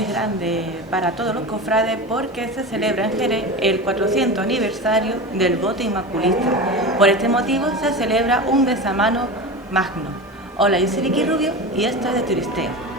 es grande para todos los cofrades porque se celebra en Jerez el 400 aniversario del voto inmaculista. Por este motivo se celebra un besamano magno. Hola, yo soy Vicky Rubio y esto es de Turisteo.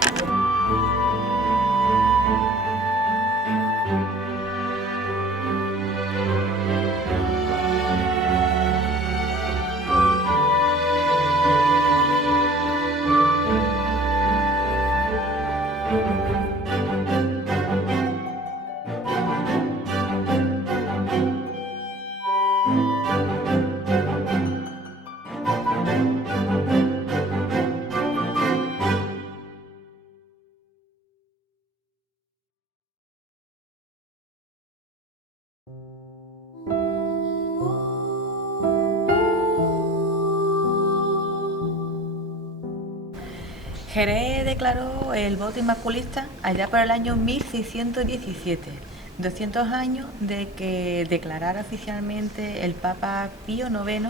Jerez declaró el voto inmaculista allá por el año 1617, 200 años de que declarara oficialmente el Papa Pío IX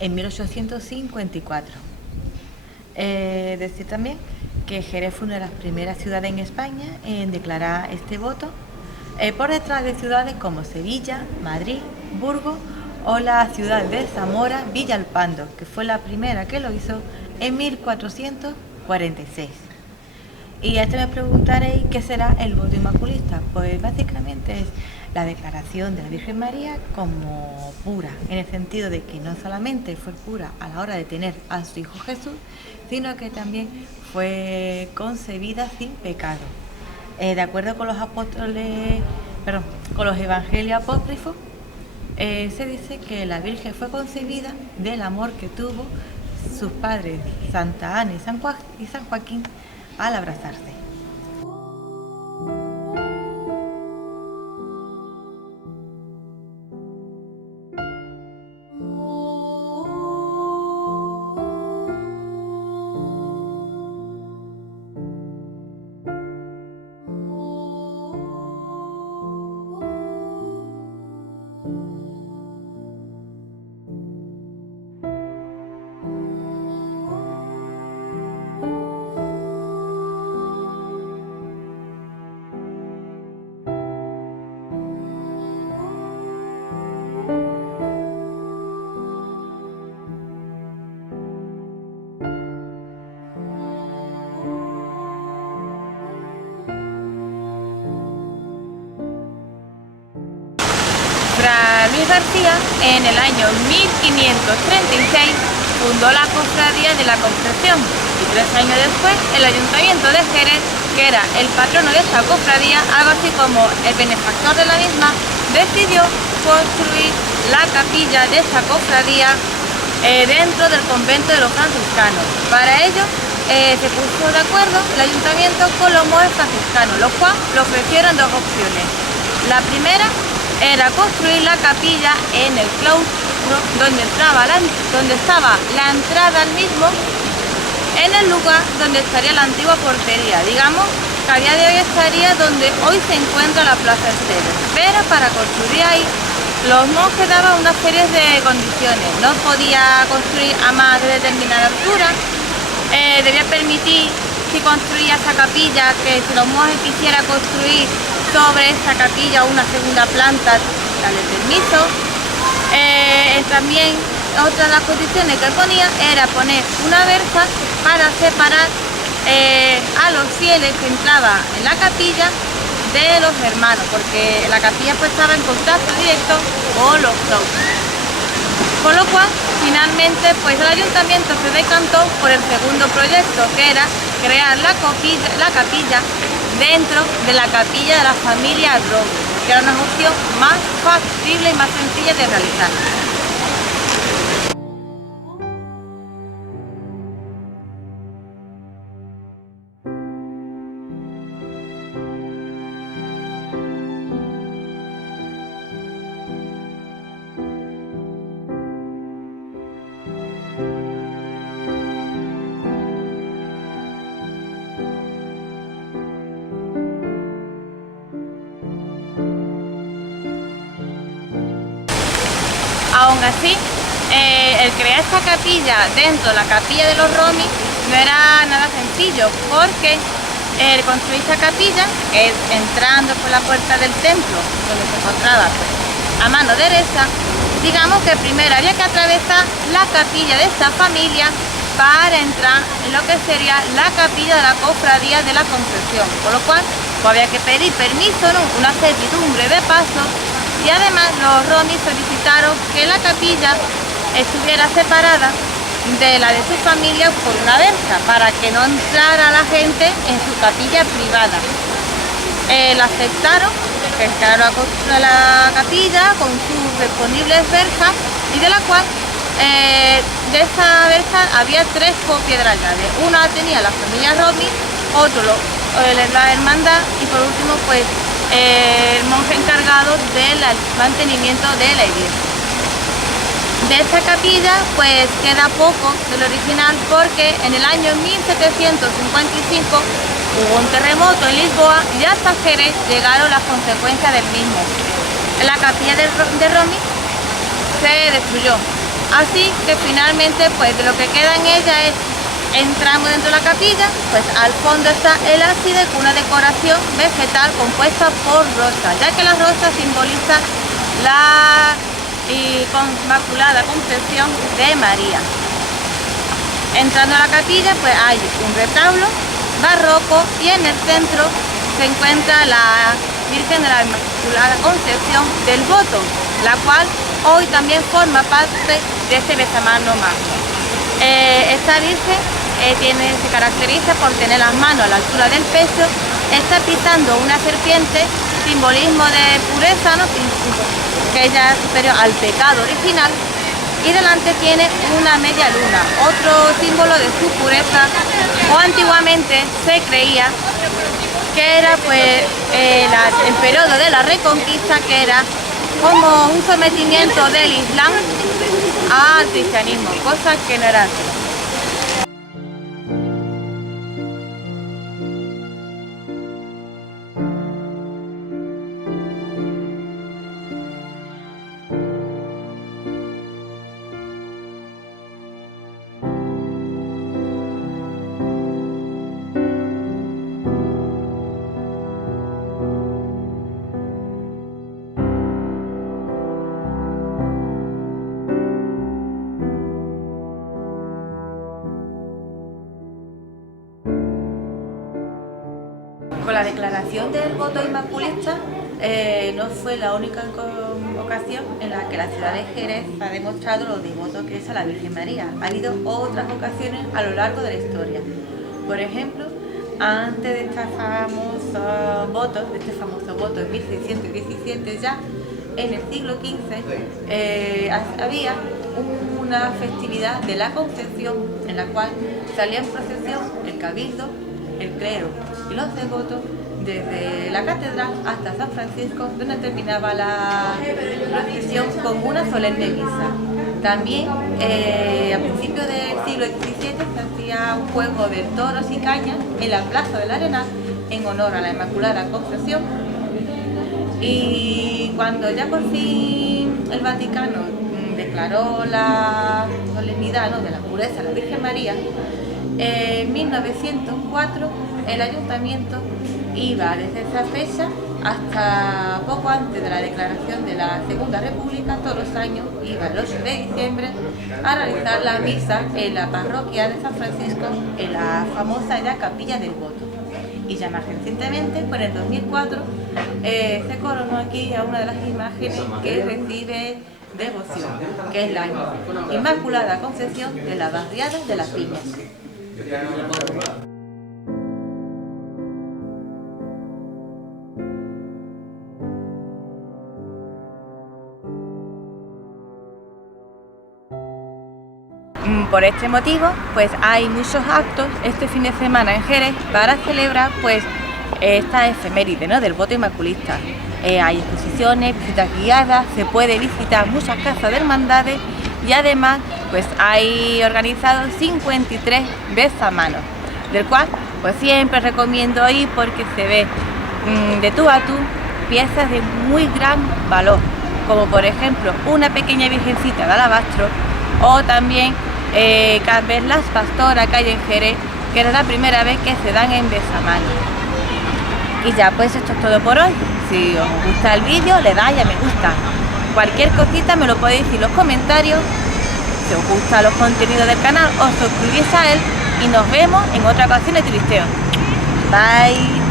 en 1854. Decir también que Jerez fue una de las primeras ciudades en España en declarar este voto, por detrás de ciudades como Sevilla, Madrid, Burgos o la ciudad de Zamora, Villalpando, que fue la primera que lo hizo en 1446. Y a esto me preguntaréis qué será el voto inmaculista. Pues básicamente es la declaración de la Virgen María como pura, en el sentido de que no solamente fue pura a la hora de tener a su Hijo Jesús, sino que también fue concebida sin pecado. De acuerdo con los con los evangelios apócrifos, se dice que la Virgen fue concebida del amor que tuvo sus padres Santa Ana y San Joaquín al abrazarse. Fray Luis García, en el año 1536, fundó la Cofradía de la Concepción y 3 años después el Ayuntamiento de Jerez, que era el patrono de esta cofradía, algo así como el benefactor de la misma, decidió construir la capilla de esta cofradía dentro del convento de los franciscanos. Para ello se puso de acuerdo el ayuntamiento con los monjes franciscanos, los cuales le ofrecieron 2 opciones. La primera era construir la capilla en el claustro donde estaba la entrada al mismo, en el lugar donde estaría la antigua portería, digamos que a día de hoy estaría donde hoy se encuentra la Plaza Esteves. Pero para construir ahí, los monjes daban una serie de condiciones. No podía construir a más de determinada altura, debía permitir, si construía esa capilla, que si los monjes quisieran construir sobre esta capilla una segunda planta, darle permiso. También otra de las condiciones que ponía era poner una verja para separar a los fieles que entraban en la capilla de los hermanos, porque la capilla pues estaba en contacto directo con los claustros. Con lo cual, finalmente, pues el ayuntamiento se decantó por el segundo proyecto, que era crear la capilla dentro de la capilla de la familia Robles, que era una opción más factible y más sencilla de realizar. Aún así, el crear esta capilla dentro de la capilla de los Romis no era nada sencillo, porque Construí esta capilla, que es entrando por la puerta del templo, donde se encontraba pues, a mano derecha. Digamos que primero había que atravesar la capilla de esta familia para entrar en lo que sería la capilla de la Cofradía de la Concepción, por lo cual pues, había que pedir permiso, ¿no? Una servidumbre de paso, y además los romis solicitaron que la capilla estuviera separada de la de su familia por una verja, para que no entrara la gente en su capilla privada. La aceptaron, que quedaron la capilla con sus disponibles verjas, y de la cual de esa verja había 3 piedras llaves. Una tenía la familia Romi, otro la hermandad, y por último pues el monje encargado del mantenimiento de la iglesia. De esta capilla pues queda poco del original, porque en el año 1755 hubo un terremoto en Lisboa y hasta Jerez llegaron las consecuencias del mismo. La capilla de Romi se destruyó, así que finalmente pues de lo que queda en ella es, entramos dentro de la capilla, pues al fondo está el ábside con una decoración vegetal compuesta por rosas, ya que las rosas simbolizan la Inmaculada Concepción de María. Entrando a la capilla pues hay un retablo barroco, y en el centro se encuentra la Virgen de la Inmaculada Concepción del Voto, la cual hoy también forma parte de este besamano magno. Esta Virgen se caracteriza por tener las manos a la altura del pecho, está pisando una serpiente, simbolismo de pureza, ¿no? Que ella es superior al pecado original, y delante tiene una media luna, otro símbolo de su pureza, o antiguamente se creía que era pues el periodo de la Reconquista, que era como un sometimiento del Islam al cristianismo, cosa que no era así. Con la declaración del voto inmaculista no fue la única ocasión en la que la ciudad de Jerez ha demostrado lo devoto que es a la Virgen María. Ha habido otras ocasiones a lo largo de la historia. Por ejemplo, antes de este famoso voto en 1617, ya en el siglo XV había una festividad de la Concepción en la cual salía en procesión el cabildo, el clero y los devotos desde la catedral hasta San Francisco, donde terminaba la procesión con una solemne misa. También a principios del siglo XVII se hacía un juego de toros y cañas en la Plaza del Arenal en honor a la Inmaculada Concepción, y cuando ya por fin el Vaticano declaró la solemnidad, ¿no?, de la pureza de la Virgen María, en 1904 el ayuntamiento iba desde esa fecha hasta poco antes de la declaración de la Segunda República, todos los años iba el 8 de diciembre a realizar la misa en la parroquia de San Francisco, en la famosa ya Capilla del Voto. Y ya más recientemente, pues en el 2004, se coronó aquí a una de las imágenes que recibe devoción, que es la Inmaculada Concepción de la barriada de Las Viñas. Por este motivo, pues hay muchos actos este fin de semana en Jerez para celebrar pues esta efeméride, ¿no?, del voto inmaculista. Hay exposiciones, visitas guiadas, se puede visitar muchas casas de hermandades, y además pues hay organizados 53 besamanos, del cual pues siempre recomiendo ir porque se ve de tú a tú piezas de muy gran valor, como por ejemplo una pequeña virgencita de alabastro, o también ver las pastoras que hay en Jerez, que era la primera vez que se dan en Besamani. Y ya pues esto es todo por hoy. Si os gusta el vídeo, le dais a me gusta. Cualquier cosita me lo podéis decir en los comentarios. Si os gustan los contenidos del canal, os suscribís a él y nos vemos en otra ocasión de Turisteo. Bye.